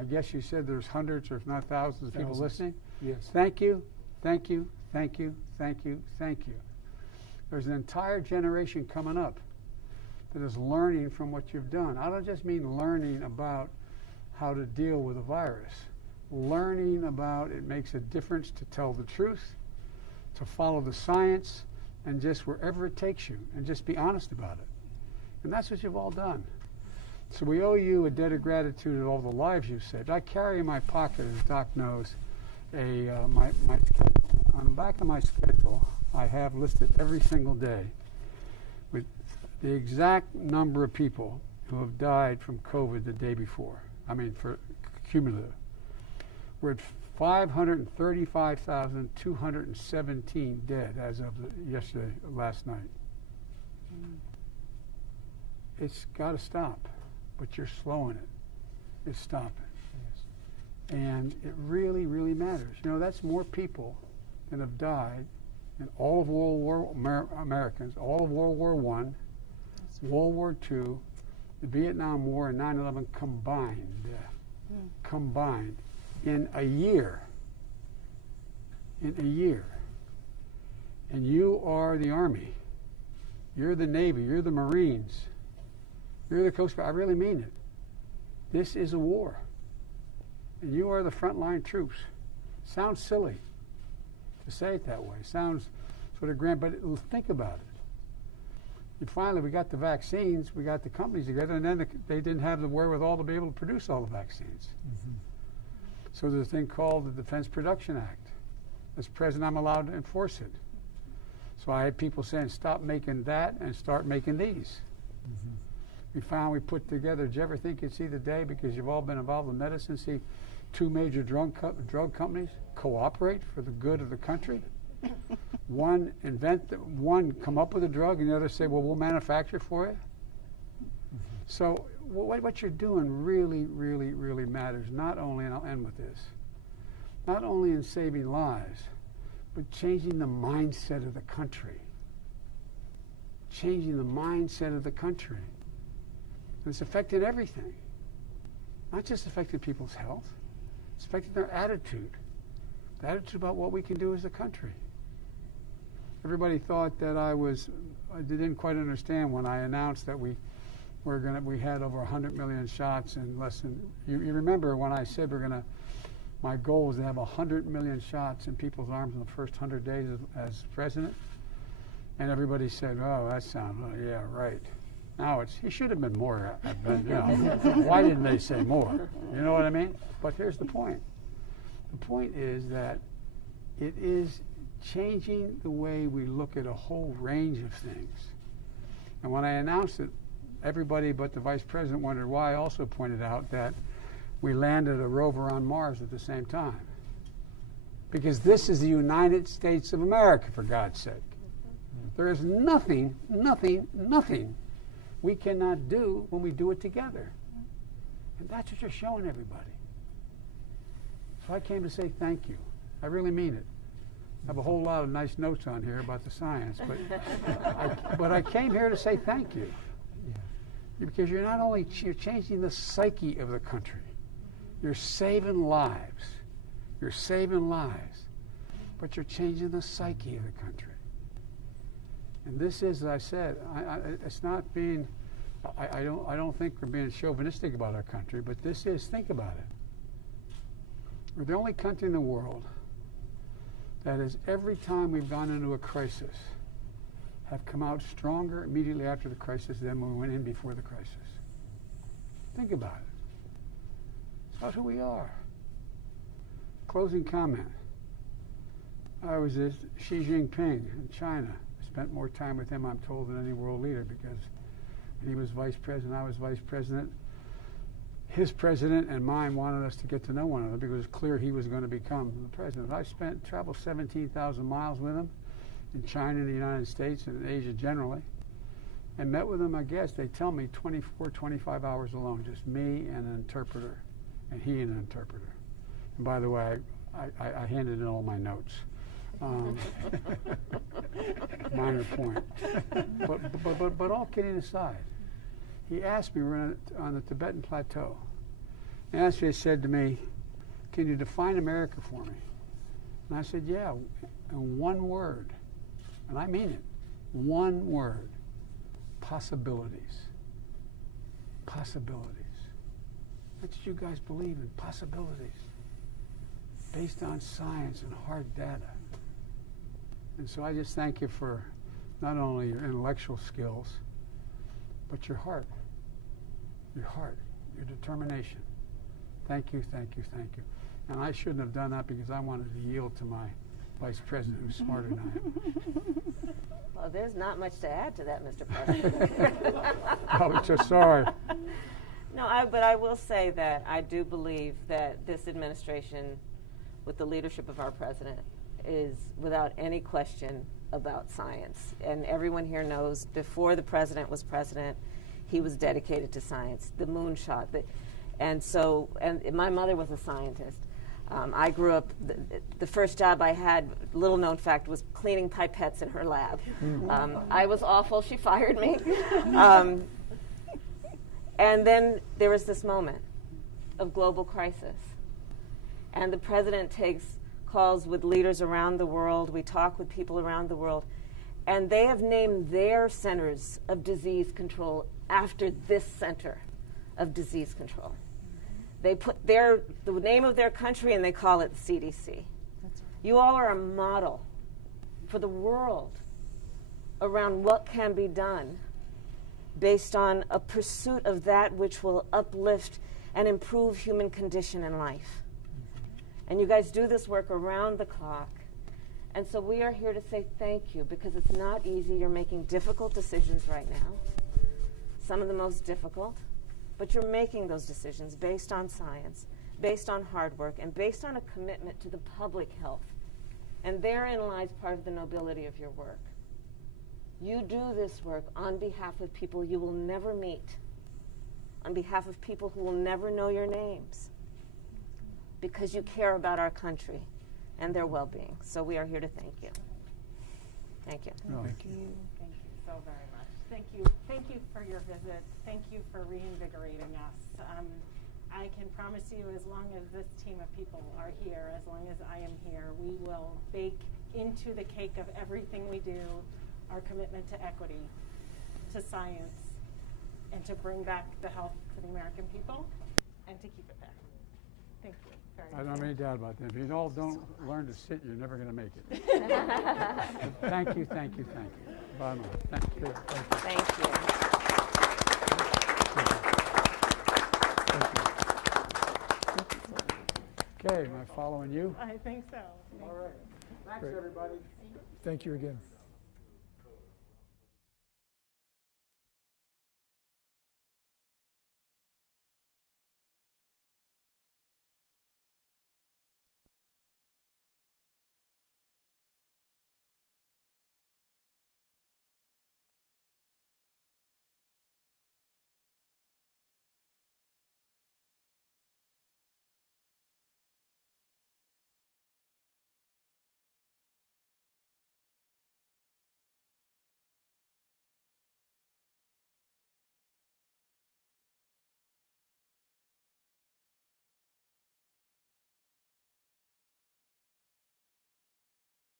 I guess you said there's hundreds or if not thousands of people listening. Yes. Thank you, thank you, thank you, thank you, thank you. There's an entire generation coming up that is learning from what you've done. I don't just mean learning about how to deal with a virus. Learning about it makes a difference to tell the truth, to follow the science, and just wherever it takes you, and just be honest about it. And that's what you've all done. So we owe you a debt of gratitude of all the lives you've saved. I carry in my pocket, as Doc knows, my schedule. On the back of my schedule, I have listed every single day with the exact number of people who have died from COVID the day before. I mean, for cumulative. We're at 535,217 dead as of last night. It's got to stop, but you're slowing it. It's stopping. Yes. And it really, really matters. You know, that's more people than have died in all of Americans, all of World War I, World War II, the Vietnam War, and 9/11 combined. Combined. In a year. In a year. And you are the Army. You're the Navy. You're the Marines. You're the Coast Guard. I really mean it. This is a war. And you are the frontline troops. Sounds silly to say it that way. Sounds sort of grand, but think about it. And finally, we got the vaccines, we got the companies together, and then they didn't have the wherewithal to be able to produce all the vaccines. Mm-hmm. So there's a thing called the Defense Production Act. As president, I'm allowed to enforce it. So I had people saying, stop making that and start making these. Mm-hmm. We found we put together, did you ever think you'd see the day, because you've all been involved in medicine, see two major drug companies cooperate for the good of the country? One come up with a drug, and the other say, well, we'll manufacture for you. Mm-hmm. So what you're doing really, really, really matters, not only, and I'll end with this, not only in saving lives, but changing the mindset of the country. Changing the mindset of the country. And it's affecting everything. Not just affecting people's health, it's affecting their attitude. The attitude about what we can do as a country. Everybody thought that I didn't quite understand when I announced that we had over 100 million shots in less than, you remember when I said my goal was to have 100 million shots in people's arms in the first 100 days as president? And everybody said, oh, that sounds, yeah, right. Now he should have been more, why didn't they say more? You know what I mean? But here's the point. The point is that it is changing the way we look at a whole range of things. And when I announced it, everybody but the vice president wondered why. I also pointed out that we landed a rover on Mars at the same time. Because this is the United States of America, for God's sake. There is nothing we cannot do when we do it together. And that's what you're showing everybody. So I came to say thank you. I really mean it. I have a whole lot of nice notes on here about the science, but I came here to say thank you. Yeah. Because you're changing the psyche of the country. You're saving lives. You're saving lives. But you're changing the psyche of the country. And this is, as I said, it's not being, I don't think we're being chauvinistic about our country, but this is, think about it. We're the only country in the world that is, every time we've gone into a crisis, have come out stronger immediately after the crisis than when we went in before the crisis. Think about it. It's about who we are. Closing comment. I was at Xi Jinping in China. I spent more time with him, I'm told, than any world leader, because he was vice president, I was vice president. His president and mine wanted us to get to know one another because it was clear he was going to become the president. I traveled 17,000 miles with him in China, in the United States, and in Asia generally, and met with him, I guess, they tell me 24, 25 hours alone, just me and an interpreter, and he and an interpreter. And by the way, I handed in all my notes. Minor point. But all kidding aside, he asked me, we're on the Tibetan plateau, Andrea said to me, "Can you define America for me?" And I said, "Yeah, in one word." And I mean it. One word. Possibilities. Possibilities. That's what you guys believe in, possibilities. Based on science and hard data. And so I just thank you for not only your intellectual skills, but your heart, your determination. Thank you, thank you, thank you. And I shouldn't have done that because I wanted to yield to my vice president who's smarter than I am. Well, there's not much to add to that, Mr. President. I was just sorry. No, but I will say that I do believe that this administration, with the leadership of our president, is without any question about science. And everyone here knows before the president was president, he was dedicated to science, the moonshot. And my mother was a scientist. I grew up, the first job I had, little known fact, was cleaning pipettes in her lab. I was awful, she fired me. And then there was this moment of global crisis. And the president takes calls with leaders around the world. We talk with people around the world. And they have named their centers of disease control after this center of disease control. They put the name of their country and they call it the CDC. That's right. You all are a model for the world around what can be done based on a pursuit of that which will uplift and improve human condition and life. And you guys do this work around the clock. And so we are here to say thank you because it's not easy. You're making difficult decisions right now, some of the most difficult, but you're making those decisions based on science, based on hard work, and based on a commitment to the public health. And therein lies part of the nobility of your work. You do this work on behalf of people you will never meet, on behalf of people who will never know your names, because you care about our country and their well-being. So we are here to thank you. Thank you. Thank you. Thank you so very much. Thank you. Thank you for your visit. Thank you for reinvigorating us. I can promise you, as long as this team of people are here, as long as I am here, we will bake into the cake of everything we do our commitment to equity, to science, and to bring back the health to the American people, and to keep it there. Thank you very much. I don't have any doubt about that. If you all don't learn to sit, you're never going to make it. Thank you, thank you, thank you. Bottom line. Thank you. Thank you. Okay, am I following you? I think so. All right. Thanks, everybody. Thank you again.